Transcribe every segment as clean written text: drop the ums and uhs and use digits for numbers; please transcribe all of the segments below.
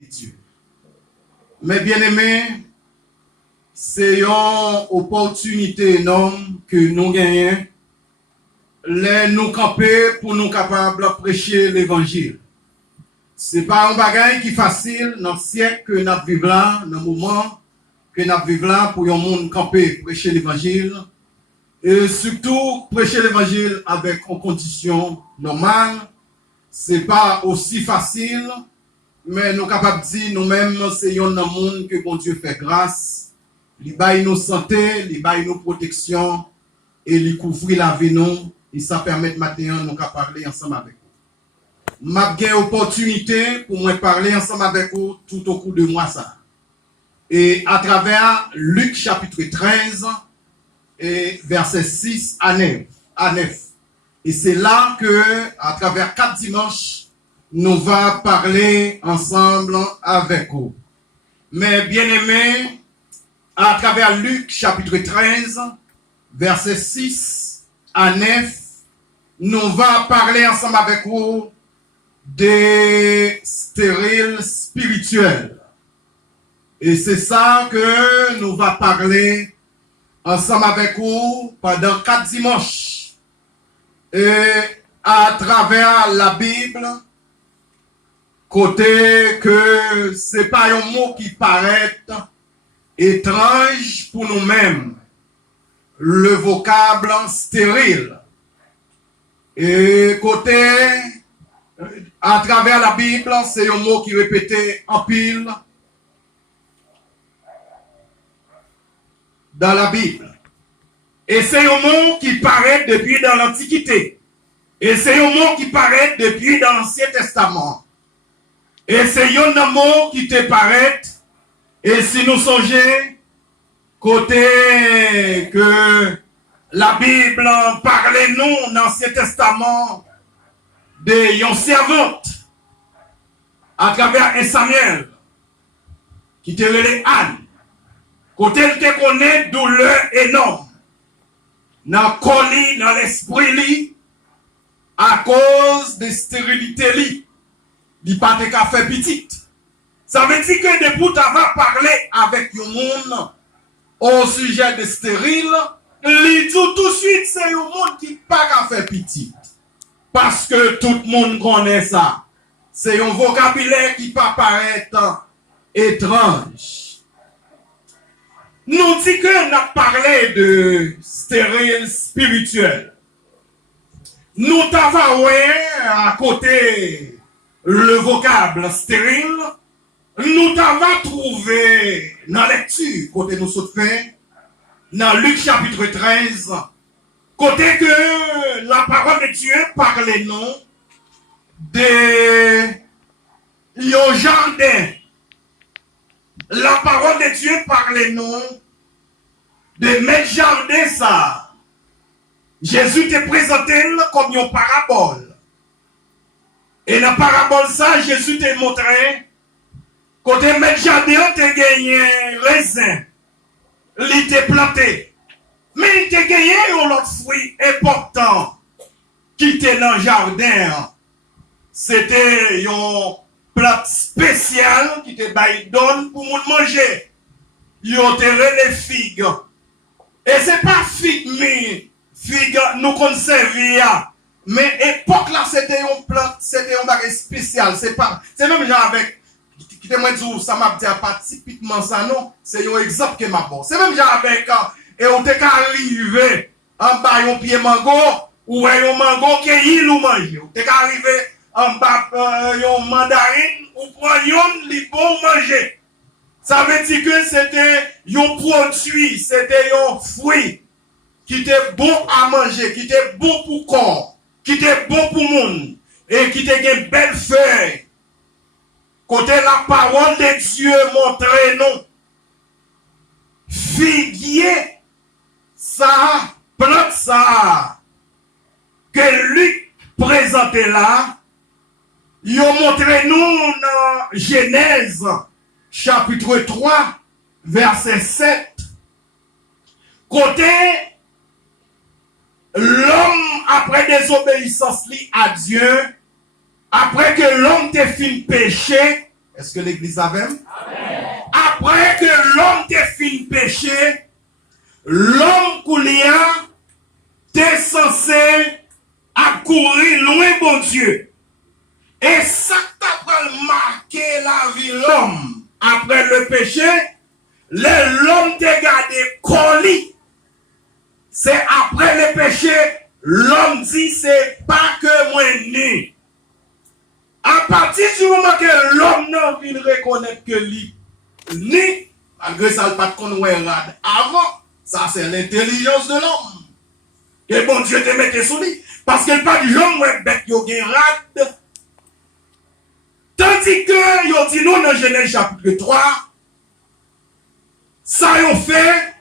Dieu. Mais bien aimés, c'est une opportunité énorme que nous gagnons, les nous camper pour nous capables de prêcher l'évangile. C'est pas un bagage qui est facile dans le siècle que nous vivons là, dans le moment que nous vivons là pour un monde camper, prêcher l'évangile. Et surtout, prêcher l'évangile avec une condition normale. C'est pas aussi facile, mais nous sommes capables de dire nous-mêmes, c'est un monde que bon Dieu fait grâce. Il baille nos santé, il baille nos protections et il couvre la vie nous. Et ça permet maintenant nous de parler ensemble avec vous. M'a eu opportunité pour moi parler ensemble avec vous tout au cours de mois ça. Et à travers Luc chapitre 13 et versets 6 à 9. Et c'est là que, à travers 4 dimanches, nous va parler ensemble avec vous. Mais bien aimés, à travers Luc chapitre 13, versets 6 à 9, nous va parler ensemble avec vous des stériles spirituels. Et c'est ça que nous va parler ensemble avec vous pendant 4 dimanches. Et à travers la Bible, côté que c'est pas un mot qui paraît étrange pour nous-mêmes, le vocable stérile. Et côté, à travers la Bible, c'est un mot qui est répété en pile dans la Bible. Et c'est un mot qui paraît depuis dans l'Antiquité. Et c'est un mot qui paraît depuis dans l'Ancien Testament. Et c'est un mot qui te paraît. Et si nous songeons, côté que la Bible parlait nous dans l'Ancien Testament de yon servante à travers un Samuel qui te relait Anne. Côté elle te connaît douleur énorme dans le corps, dans l'esprit, à cause de stérilité li. Il pas de café petit. Ça veut dire que depuis tu vas parler avec un monde au sujet de stérile, il dit tout de suite c'est un monde qui pas café petit. Parce que tout le monde connaît ça. C'est un vocabulaire qui peut paraître étrange. Nous dit que nous avons parlé de stérile spirituel. Nous t'avons à côté le vocable stérile. Nous t'avons trouvé dans la lecture, côté nous sommes fait, dans Luc chapitre 13, côté que la parole de Dieu parle nous de yon jardin. La parole de Dieu parle nous de mettre jardin ça. Jésus te présenté comme une parabole. Et dans la parabole ça, Jésus te montré côté mettre jardin te gagné raisin. Il te planté. Mais il te gagné un autre fruit important qui était dans le jardin. C'était un plat spécial qui te donne pour nous manger. Ils ont les figues. Et c'est pas figue, mais figue nous conserver. Mais époque là, c'était un plat, c'était un bagage spécial. C'est même genre avec, qui te m'a dit, ça m'a dit pas typiquement ça, non. C'est un exemple que m'a bon. C'est même genre avec, et on t'est arrivé en bas, un pied mango, ou un mango qui il ou manger. On t'est arrivé en bas, un mandarine, ou prendre li bon manger. Ça veut dire que c'était un produit, c'était un fruit qui était bon à manger, qui était bon pour corps, qui était bon pour monde, et qui était une belle feuille. Côté la parole de Dieu montrait non. Figuier, ça, plante ça, que Luc présentait là, il a montré nous dans Genèse, chapitre 3, verset 7. Côté l'homme, après désobéissance à Dieu, après que l'homme te fin péché, Est-ce que l'église avait? Après que l'homme te fin péché, l'homme couléa t'es censé accourir loin bon Dieu. Et ça t'a marqué la vie l'homme après le péché, l'homme t'a gardé collé. C'est après le péché, l'homme dit c'est pas que moi né. À partir du moment que l'homme n'a envie de reconnaître que lui, ni, malgré ça, il pas de rad avant, ça c'est l'intelligence de l'homme. Et bon Dieu te mette sous lui. Parce qu'il pas du genre, ouais, bête, yo gen rad. Tandis que, yo dit nous dans Genèse chapitre 3, ça yon fait,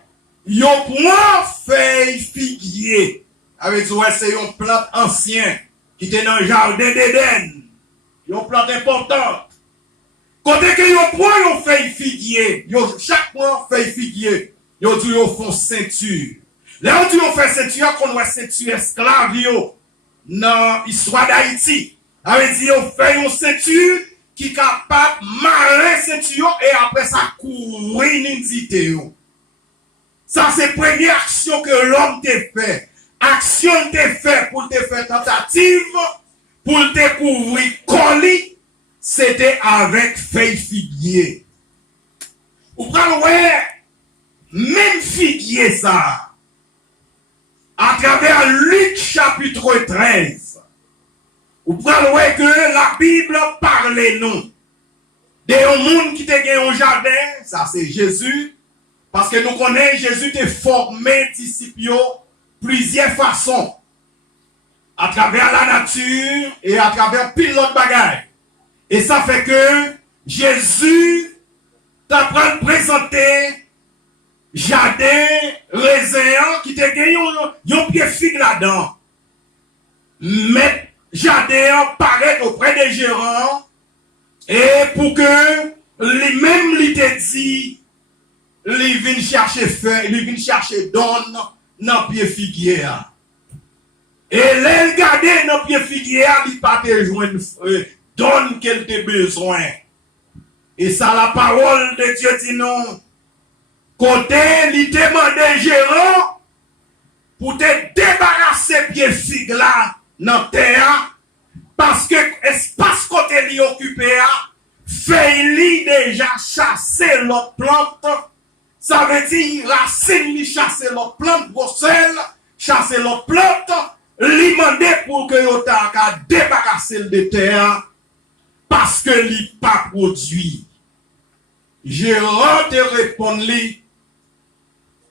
yo point feuille figuier. Avec ouais, c'est une plante ancienne qui était dans le jardin d'Éden. Une plante importante. Côté que yo point yon feuille figuier, yo chaque point feuille figuier, yo dit yo font ceinture. Là on dit on fait ceinture qu'on voit ceinture esclave yo dans l'histoire d'Haïti. Avec dit on fait une ceinture qui est capable de marrer ceinture et après ça courir l'indité yo. Ça c'est la première action que l'homme te fait. Action te fait pour te faire tentative, pour te couvrir colis, c'était avec feuille figuier. Ou prenez même figuier ça. À travers Luc chapitre 13, vous prenez que la Bible parle nous de un monde qui te gagne au jardin, ça c'est Jésus, parce que nous connaissons Jésus te formé disciples plusieurs façons, à travers la nature et à travers pile l'autre bagaille. Et ça fait que Jésus t'apprend de présenter jardin, raisin, qui te gagne un pied figue là-dedans. Mais jardin paraît auprès des gérants et pour que lui-même lui te dit, lui vient chercher feuille, lui vient chercher donne dans pied figuier. Et les garder dans pied figuier, il pas te joindre donne qu'elle te besoin. Et ça la parole de Dieu dit non. Côté, il demande gérant pour te débarrasser pied figue là dans terre parce que espace côté li occupé fait li déjà chasser l'autre plante. Ça veut dire racine li chasser l'autre plante, grosselle, chasser l'autre plante, li mandé pour que yo ta ka débarrasser de terre parce que li pas produit. Gérant te répond li.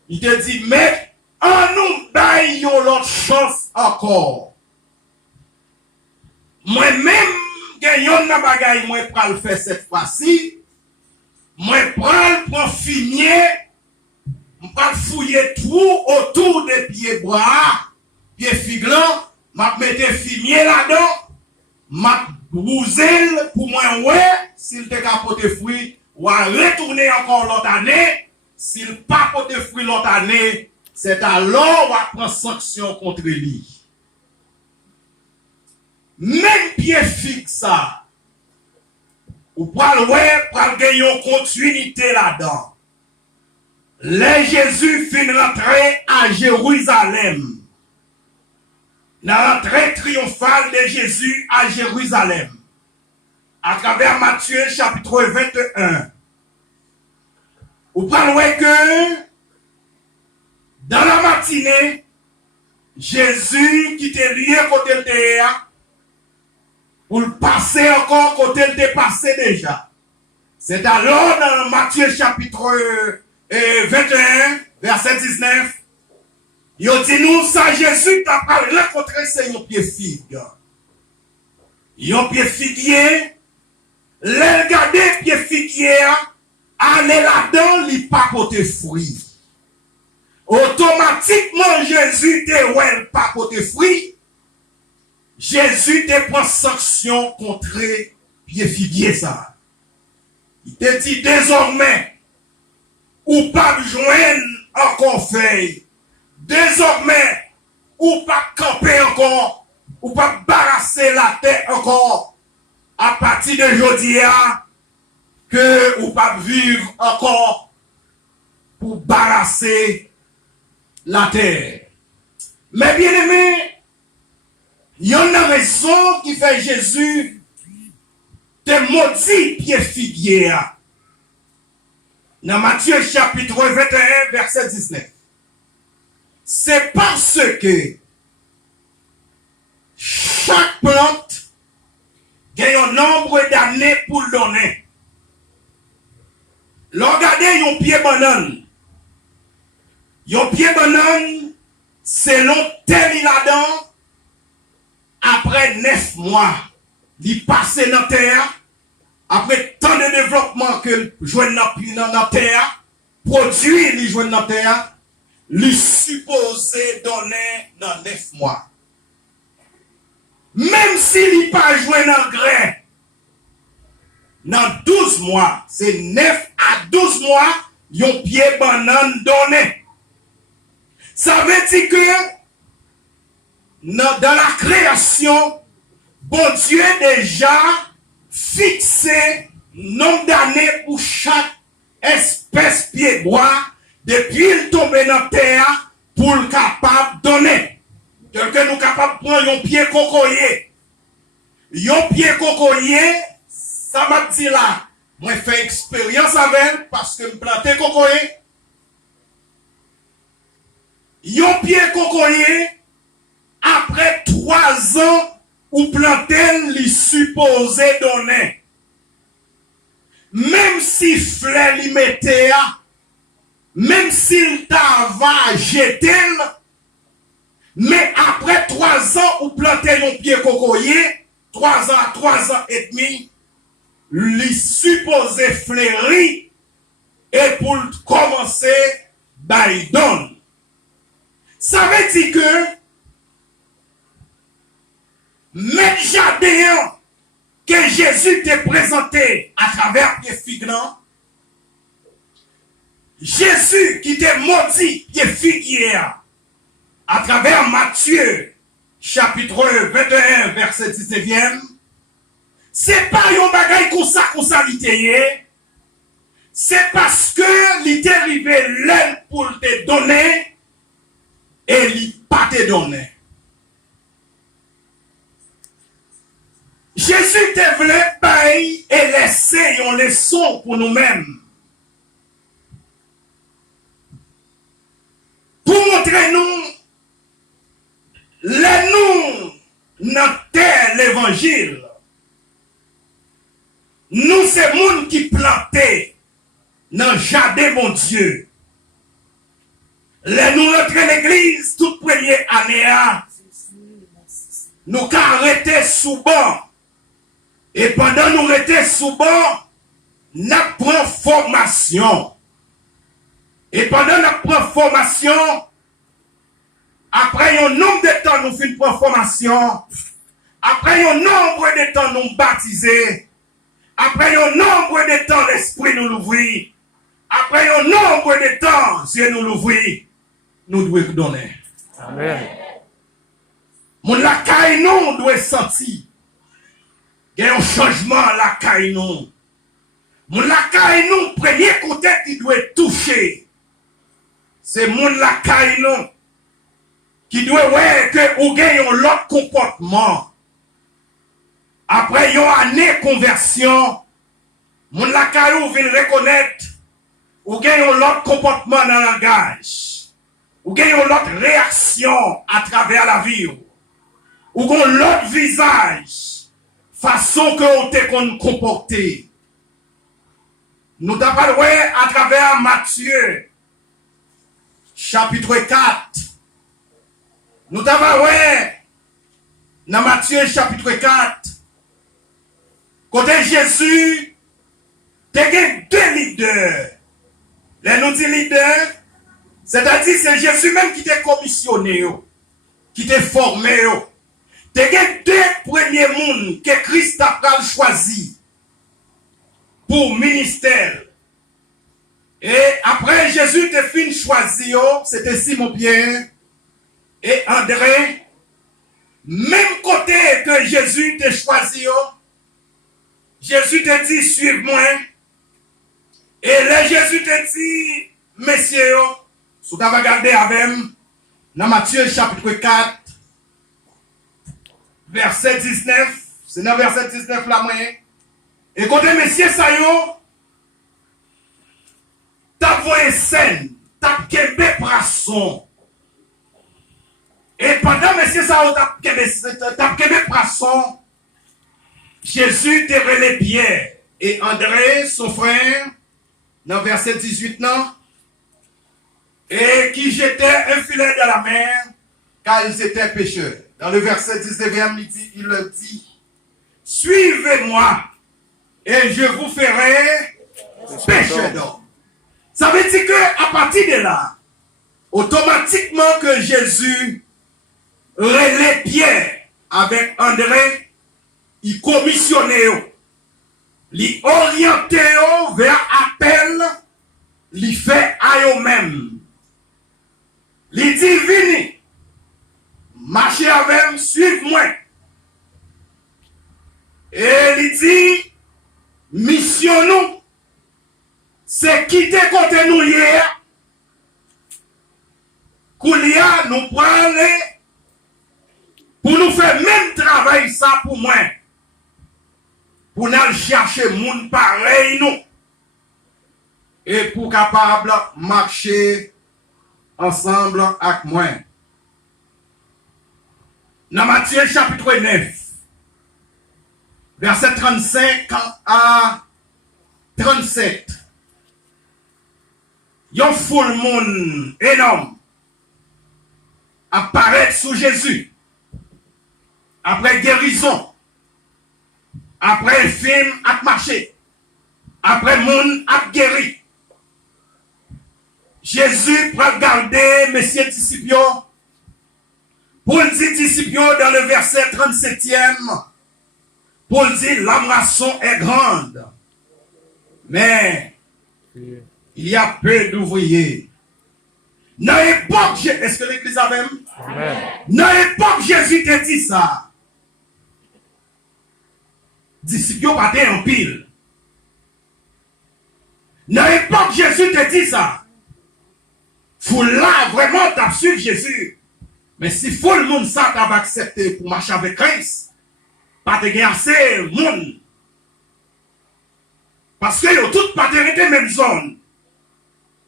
Il te dit, mais en nous baillons l'autre chance encore. Moi-même, gagnons na bagaille, moi pral le faire cette fois-ci. Moi prends fumier, pral fouiller tout autour des pieds bras, pieds figlant, m'a mette fumier là-dedans, m'a brouser pour moi ouais, s'il te capote fruit, ou à retourner encore l'autre année. S'il pas porte fruit l'autre année, c'est alors qu'on prend sanction contre lui. Même pied fixe ça, ou pral gagner une continuité là-dedans. Les Jésus fin rentrer à Jérusalem. La rentrée triomphale de Jésus à Jérusalem. À travers Matthieu chapitre 21. Vous parlez que dans la matinée, Jésus qui était lié côté le terre, pour le passer encore côté le dépassé déjà. C'est alors dans Matthieu chapitre 21, verset 19, il dit nous, ça Jésus t'a pas rencontré, c'est un pied figue. Un pied figuier, les regarder pied figuier, aller là-dedans, il pas porter fruit. Automatiquement, Jésus te ouais pas porter fruit. Jésus te prend sanction contre pied figuier ça. Il te dit désormais, ou pas joindre encore feuille. Désormais, ou pas camper encore, ou pas barrasser la terre encore. À partir de aujourd'hui, que ou pas vivre encore pour barrasser la terre. Mais bien aimé, il y a une raison qui fait Jésus te maudit pied figuier. Dans Matthieu chapitre 21, verset 19. C'est parce que chaque plante a un nombre d'années pour le donner. Regardez un pied banane. Un pied banane, selon tel il a dans, après 9 mois, il passe dans la terre, après tant de développement que joue dans la terre, produit il joue dans la terre, lui supposé donner dans 9 mois. Même s'il n'est pas joué dans le grain, dans 12 mois, c'est 9 à 12 mois, yon pied banane donné. Ça veut dire que dans la création, bon Dieu déjà fixé nombre d'années pour chaque espèce pied bois depuis il tombe dans la terre pour le capable de donner. Que nous capables de prendre un pied cocoyer. Un pied cocoyer, ça m'a dit là, moi fait expérience avec parce que je plante cocoyer. Un pied cocoyer, après 3 ans, ou planter li supposé donner. Même si fleur li mettait, même s'il t'ava jeté, mais après 3 ans, ou planter un pied cocoyer, 3 ans, 3 ans et demi, li supposé fleurir et pour commencer, il donne. Ça veut dire que même jardin que Jésus t'a présenté à travers les figues, Jésus qui t'a maudit les figuiers à travers Matthieu chapitre 21 verset 19e, c'est pas un bagage comme ça l'ité, c'est parce que l'ité arrivé l'un pour te donner et l'il pas te donner. Jésus te voulait payer et laisser une leçon pour nous-mêmes. Pour montrer nous, notre l'évangile. Nous, c'est le monde qui plantait dans le jardin, mon Dieu. Nous rentrons l'église toute première année, nous arrêté sous banc. Et pendant nous rester sous banc, nous prenons formation. Et pendant nous prenons formation, après un nombre de temps nous faisons formation, après un nombre de temps nous baptisés, après un nombre de temps l'esprit nous l'ouvrit, après un nombre de temps Dieu nous l'ouvrit, nous devons donner. Amen. Mon lacaille nous doit sentir. Il y a un changement à la caille nous. Mon la caille nous, premier côté qui doit toucher, c'est mon la caille nous qui doit voir que vous avez un autre comportement. Après une année de conversion, mon la caille vous vient reconnaître vous avez un autre comportement dans le langage. Vous avez une autre réaction à travers la vie. Vous avez un autre visage. Façon que on te comporter. Nous t'avons parlé à travers Matthieu, chapitre 4. Nous t'avons parlé dans Matthieu, chapitre 4. Côté Jésus, tu as 2 leaders. Les nous dit leaders, c'est-à-dire c'est Jésus même qui t'a commissionné, qui t'a formé. Tu as 2 premiers mondes que Christ a choisi pour ministère. Et après Jésus t'a fini choisi, c'était Simon-Pierre et André. Même côté que Jésus t'a choisi, Jésus t'a dit suive-moi. Et Jésus te dit, messieurs, si vous avez regardé avec moi, dans Matthieu chapitre 4, verset 19, c'est dans verset 19 là, moyen. Écoutez, messieurs, ça y est, t'as voyé scène, t'as kébé prason. Et pendant, messieurs, ça y est, t'as kébé prason, Jésus te relève Pierre et André, son frère, dans verset 18, non, et qui jetaient un filet dans la mer, car ils étaient pécheurs. Dans le verset 19, il leur dit, suivez-moi, et je vous ferai pécheurs d'hommes. Ça veut dire qu'à partir de là, automatiquement que Jésus relève Pierre avec André, il commissionnait, il orientait vers appel, il fait à eux-mêmes. Il dit, venez, marchez avec moi, suivez-moi. Et il dit, mission nous, c'est quitter côté nous hier, Koulia nous prendre pour nous faire même travail ça pour moi. Pour nous chercher monde pareil nous. Et pour capable marcher ensemble avec moi. Dans Matthieu chapitre 9, verset 35 à 37. Yon foule monde énorme apparaît sous Jésus. Après guérison. Après film à marcher. Après monde à guéri. Jésus prend garder messieurs disciples. Pour le dire disciples dans le verset 37e. Pour le dire l'embrasson est grande. Mais il y a peu d'ouvriers. Dans l'époque, est-ce que l'église a même? Dans l'époque, Jésus t'a dit ça. Disciples n'ont pas été en pile. Dans l'époque, Jésus t'a dit ça. Faut là vraiment t'as suivi Jésus. Mais si faut le monde ça t'as accepté pour marcher avec Christ, pas te gagner assez monde. Parce que ils ont toutes pas été même zone.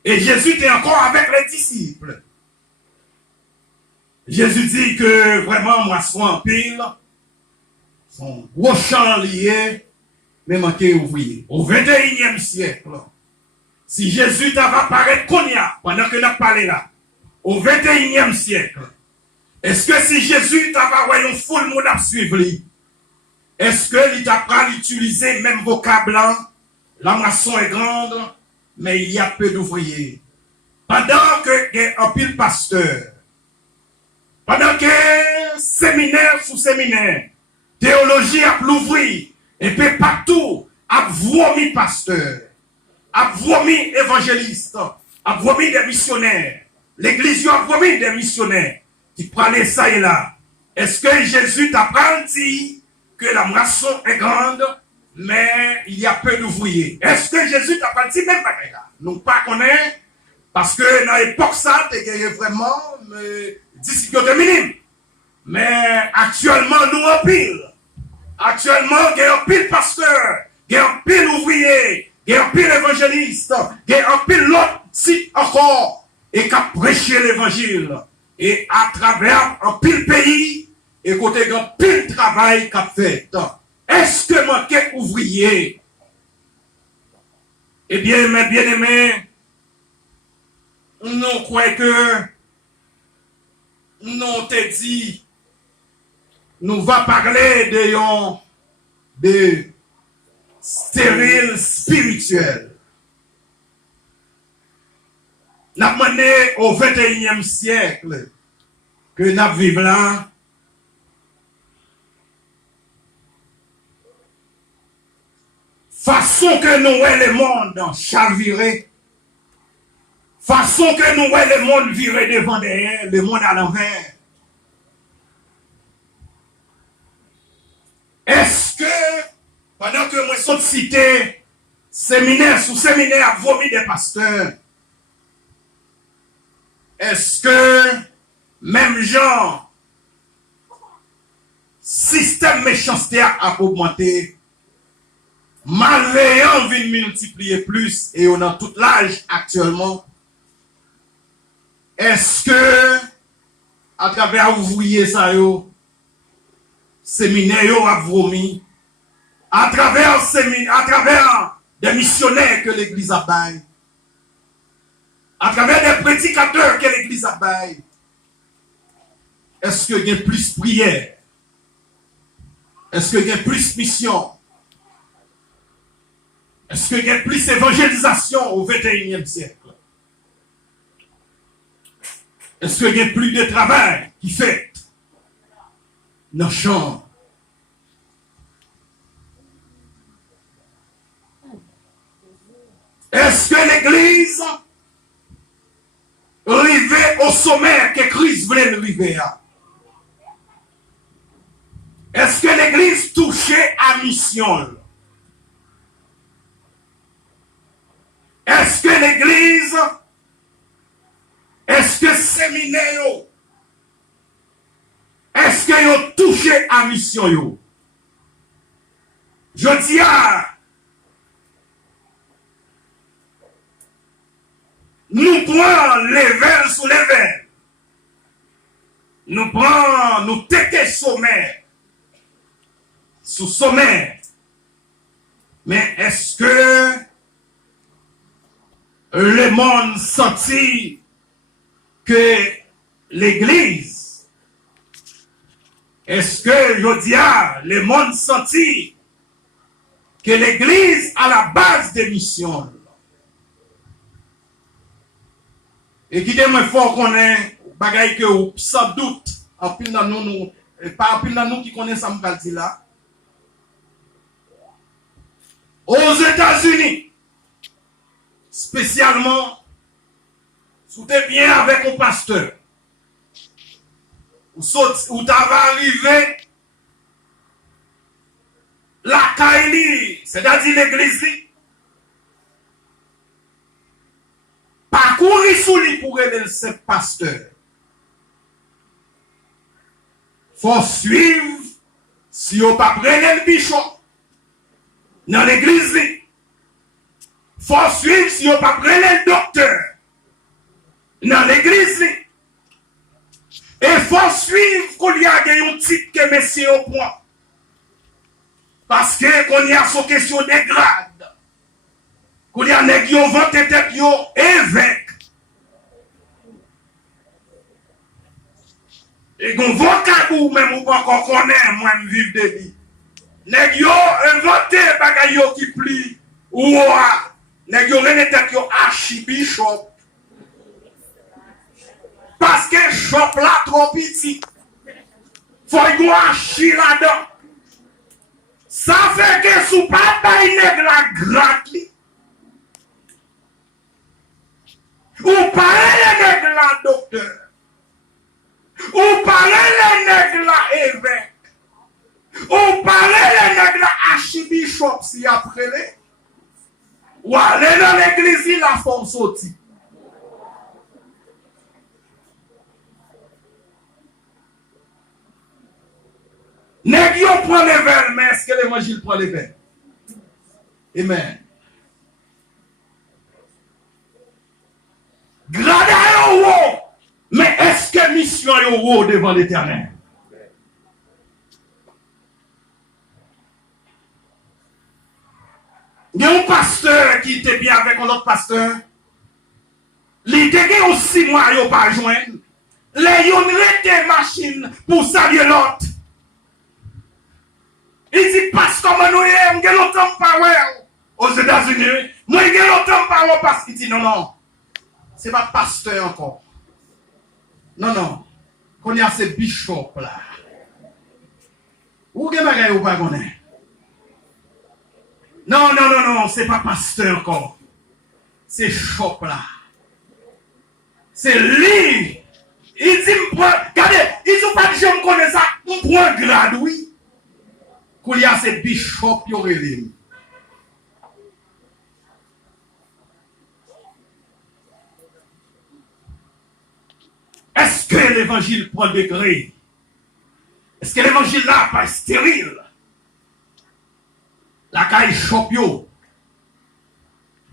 Et Jésus était encore avec les disciples. Jésus dit que vraiment, moi, sois en pile, son gros champ lié, mais manqué ouvrier. Au 21e siècle, si Jésus t'avait apparaître qu'on y a, pendant que nous parlé là, au 21e siècle, est-ce que si Jésus t'avait une foule monde à suivre, est-ce que il t'a pas utilisé même vocabulaire, la maçon est grande, mais il y a peu d'ouvriers. Pendant que il y a un pile pasteur, pendant que séminaire sous séminaire, théologie a l'ouvrir, et puis partout, a vomi pasteur, a vomi évangéliste, a vomi des missionnaires. L'église a vomi des missionnaires qui prenaient ça et là. Est-ce que Jésus t'apprend dit que la moisson est grande, mais il y a peu d'ouvriers? Est-ce que Jésus t'apprend dit même pas là? Nous pas connaître, parce que dans l'époque ça, tu as vraiment disciples minimes. Mais actuellement, nous en pile. Actuellement, il y a un pile pasteur, il y a un pile ouvrier, il y a un pile évangéliste, il y a un pile l'autre si encore, et qui a prêché l'évangile. Et à travers un pile pays, écoutez, il y a un pile travail qu'a fait. Est-ce que manquait ouvrier? Eh bien, mes bien-aimés, nous croyons que nous te dit, nous va parler de stérile spirituel. Nous avons mené au 21e siècle que nous vivons là. Façon que nous voyons le monde chaviré. Façon que nous voyons le monde viré devant derrière, le monde à l'envers. Est-ce que, pendant que moi suis cité séminaire sous séminaire a vomi des pasteurs. Est-ce que même genre système méchanceté a augmenté, malveillant vient multiplier plus et on a tout l'âge actuellement? Est-ce que à travers ouvrier ça yo séminaire yo a vomi, à travers des missionnaires que l'église a baillé, à travers des prédicateurs que l'église a baillé, est-ce qu'il y a plus prière? Est-ce qu'il y a plus mission? Est-ce qu'il y a plus évangélisation au 21e siècle? Est-ce qu'il y a plus de travail qui fait dans le champ? Est-ce que l'église arrivée au sommet que Christ voulait arriver à? Est-ce que l'église touchait à mission? Est-ce que l'église, est-ce que séminaire, est-ce que vous touché à mission yo? Je dis nous prenons level sous level. Nous téquons sommet sous sommet. Mais est-ce que le monde sentit que l'église, est-ce que je dis le monde sentit que l'église à la base des missions? Et qui dit moi fort qu'on est bagaille que sans doute en pile dans nous pas en pile dans nous qui connaissent ça me dit là. Aux États-Unis, spécialement, si tu es bien avec un pasteur, ou tu vas arriver la Kaili, c'est-à-dire l'église, parcourir sous lui pour aider ce pasteur. Faut suivre si on pas prendre le bishop dans l'église. Faut suivre si on pas prendre le docteur dans l'église. Et faut suivre qu'on y a un titre que messieurs au point. Parce que qu'on y a son question des grades. Qu'on y a nèg yo vente tête yo évêque. Et qu'on vocabou même ou pas qu'on connaît moi me vivre de vie. Nèg yo inventé bagay yo qui pli ou nèg yo rene tête yo archibishop. Parce que shop là trop petit. Faut y archi là-dedans. Ça fait que sous pas bay nèg la gratte li. Ou parler les nèg la docteur. Ou parler les nèg la évêque. Ou parler les nèg la archibishop si après les. Ou aller dans l'église la forme sorti. Nèg yo prend les verres, mais est-ce que l'évangile prend les verres? Amen. Gradé yo haut, mais est-ce que mission yo haut devant l'Éternel? Il y a un pasteur qui était bien avec un autre pasteur. Il était aussi 6 mois yo pas joindre. Les yon rete machine pour saluer l'autre. Il dit, parce que moi, nous avons longtemps pas aux États-Unis. Moi, j'ai longtemps pas parce qu'il dit, non. C'est pas pasteur encore. Non. Qu'on y a ces bishops là. Où est-ce que vous pas connaître? Non, c'est pas pasteur encore. C'est shop là. C'est lui. Il dit, regardez, il dit pas que je me connais ça. On prend un grade, oui. Qu'il y a ces bishops qui ont révélé. que l'évangile prend degré? Est-ce que l'évangile là pas stérile? La caille chope yo.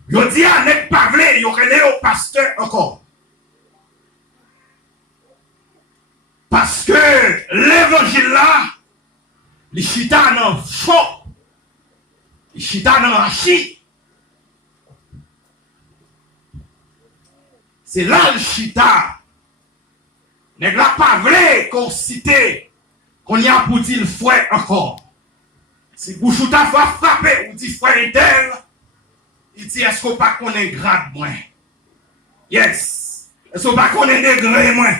Yo dit à n'est pas vrai, yo relé au pasteur encore. Parce que l'évangile là, les chita nan faux, les chita nan rachi. C'est là le chita. N'est pas vrai qu'on cite, qu'on y a pour dire le fouet encore. Si Bouchouta va frapper ou dit frère tel, il dit est-ce qu'on pas connaît grade moins? Yes. Est-ce qu'on pas connaît degré moins?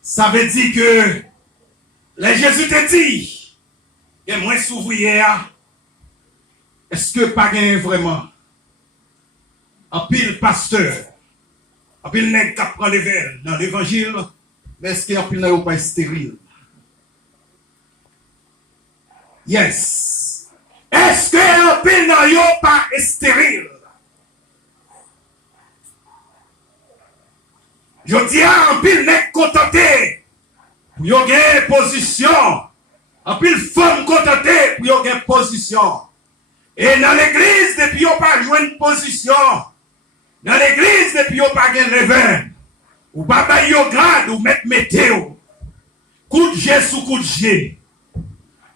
Ça veut dire que les Jésus te dit, et moins s'ouvrière, est-ce que pas gain vraiment? Un pile pasteur, un pile nègre qui prend les verres dans l'évangile, mais est-ce qu'il y a un pile nègre pas stérile? Yes. Est-ce que un pile nègre pas stérile? Je dis à un pile nègre contenté pour y avoir position. Un pile femme contenté pour y avoir position. Et dans l'église, depuis yon pas joué une position. Dans l'église, depuis yon pas gagné le vin. Ou pas bailler yon grade, ou mettre météo. Coup de jet sous coup de jet.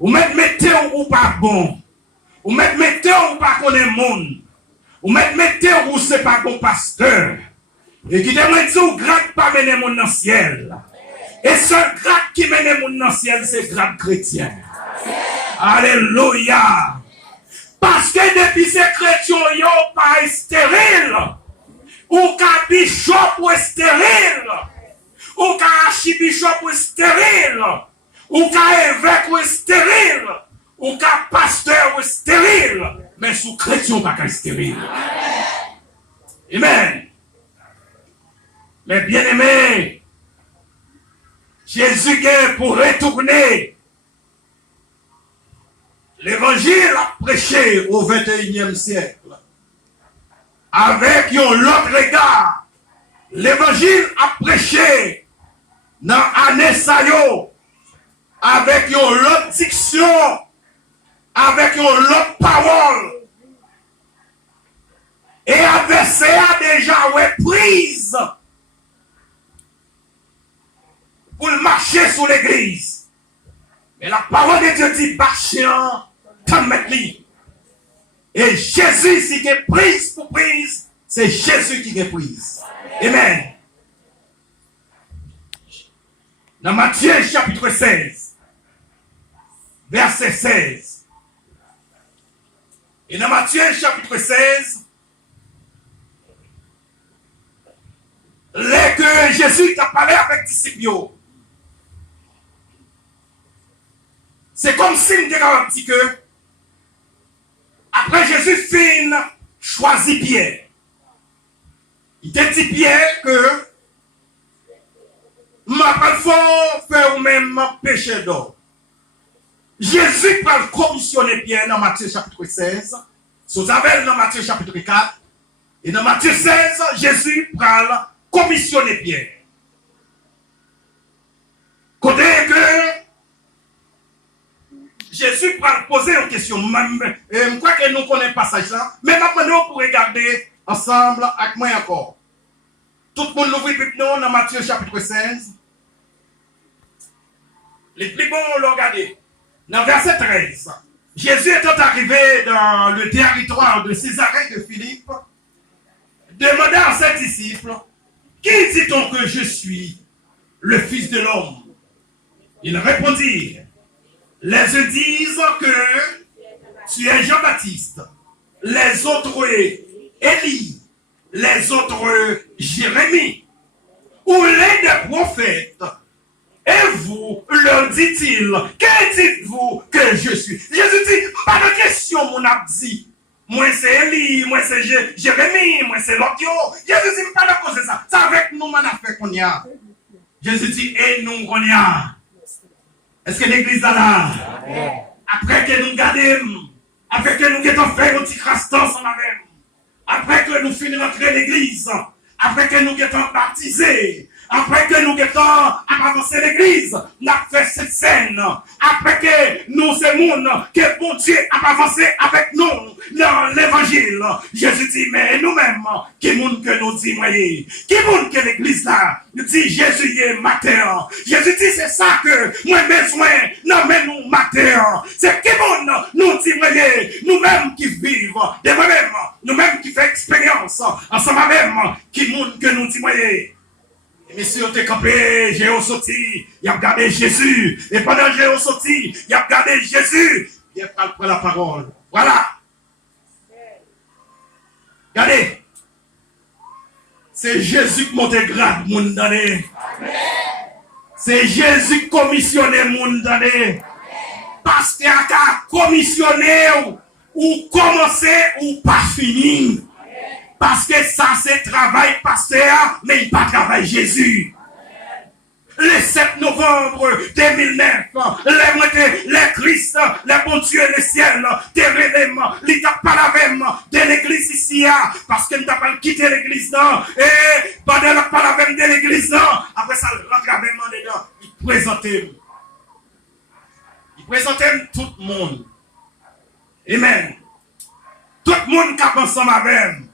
Ou mettre météo ou pas bon. Ou mettre météo ou pas connaître monde. Ou mettre météo ou c'est pas bon pasteur. Et qui demande si ou grade pas mener monde dans le ciel. Et ce grade qui mène monde dans le ciel, c'est grade chrétien. Alléluia. Parce que depuis ces chrétiens, ils n'ont pas stérile. Ou qu'un bishop ou stérile. Ou qu'un archibishop ou stérile. Ou qu'un évêque ou stérile. Ou qu'un pasteur ou stérile. Mais sous chrétien, pas qu'un stérile. Amen. Mais bien aimé, Jésus est pour retourner. L'évangile a prêché au 21e siècle. Avec un autre regard. L'évangile a prêché dans l'année Sayo. Avec une autre diction. Avec une autre parole. Et avec ça déjà prise. Pour marcher sur l'église. Mais la parole de Dieu dit, patient, comme mettre lui. Et Jésus, si qui est prise pour prise, c'est Jésus qui est prise. Amen. Dans Matthieu chapitre 16, verset 16. Et dans Matthieu chapitre 16, là que Jésus a parlé avec les disciples, c'est comme si il me dit que après Jésus fin choisi Pierre. Il te dit Pierre que ma pas faire ou même péché d'or. Jésus parle commissionner Pierre dans Matthieu chapitre 16. Sous Abel dans Matthieu chapitre 4. Et dans Matthieu 16, Jésus parle commissionner Pierre. Côté que Jésus va poser une question. Je crois que nous connaissons le passage là. Mais maintenant, on peut regarder ensemble avec moi encore. Tout le monde l'ouvre Bible dans Matthieu chapitre 16. Les plus bons, on l'a regardé. Dans verset 13. Jésus étant arrivé dans le territoire de Césarée de Philippe, demanda à ses disciples, qui dit-on que je suis, le Fils de l'homme? Ils répondirent, les uns disent que tu es Jean-Baptiste, les autres Élie, les autres Jérémie, ou l'un des prophètes. Et vous, leur dit-il, que dites-vous que je suis? Jésus dit, pas de question, mon abdi. Moi c'est Élie, moi c'est Jérémie, moi c'est l'autre. Jésus dit, pas de cause de ça. C'est avec nous, mon affaire qu'on y a. Jésus dit, et nous qu'on y a. Est-ce que l'église est là? Après que nous gardons, après que nous avons fait un petit crastan ensemble avec, après que nous finissons rentrer l'église, après que nous sommes baptisés, après que nous avons avancé l'église, nous avons fait cette scène. Après que nous, c'est monde que bon Dieu a avancé avec nous dans l'évangile. Jésus dit, mais nous-mêmes, qui monde que nous disons, qui monde que l'église là, nous dit Jésus est matin. Jésus dit, c'est ça que moi besoin, non mais nous matin. C'est qui monde nous dit, nous-mêmes qui vivons, de nous-mêmes, nous-mêmes qui faisons expérience, ensemble même, qui monde que nous disons, Messieurs, t'es campé, j'ai sorti, il a regardé Jésus. Et pendant que j'ai sorti, il a regardé Jésus. Il a pris la parole. Voilà. Regardez. C'est Jésus qui monte grade, mon donné. C'est Jésus qui commissionne, mon donné. Pasteur qui a commissionné ou commencé ou pas fini. Parce que ça, c'est travail pasteur, mais il pas travail Jésus. Le 7 novembre 2009, les Christ, les bon Dieu, le ciel, il t'a pas la même de l'église ici, parce qu'il n'a pas quitté l'église, non. Et pendant la pas la même de l'église, non. Après ça, il rentre la même dedans. Il présentait. Il présentait tout le monde. Amen. Tout le monde qui a ensemble avec lui.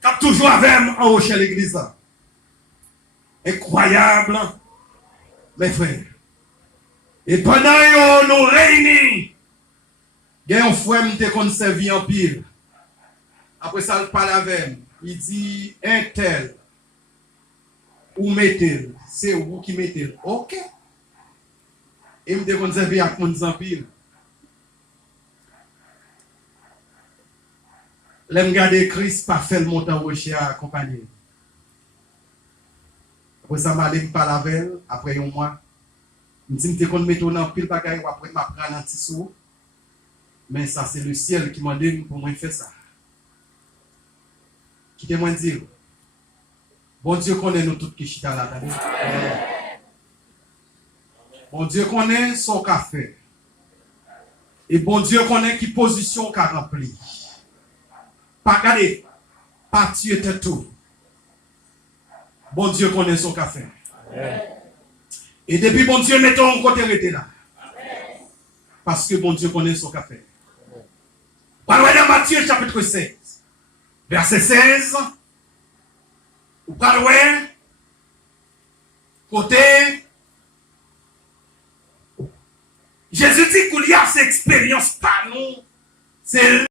Qui a toujours avec moi en haut chez l'église. Incroyable, mes frères. Et pendant que nous réunis, il y a un frère qui a servi en pile. Après ça, il parle avec moi. Il dit, un tel, ou mettez, c'est vous qui mettez. Ok. Et il me dit, servi à en pile. L'aime garder Christ pas fait le montant rocher à accompagner. Après ça, je vais parler avec elle, après un mois. Je me dis que je vais mettre dans pile bagaille, après je vais prendre un petit saut. Mais ça, c'est le ciel qui m'a dit pour moi faire ça. Qui te m'a dit, bon Dieu connaît nous tous qui chita là. Bon Dieu connaît son café. Et bon Dieu connaît qui position qu'a rempli. Pas regarder, pas tuer tout. Bon Dieu connaît son café. Et depuis bon Dieu, mettons un côté arrêté là. Parce que bon Dieu connaît son café. Parlons dans Matthieu chapitre 16. Verset 16. Ou parlons côté. Jésus dit qu'il y a cette expérience par nous. C'est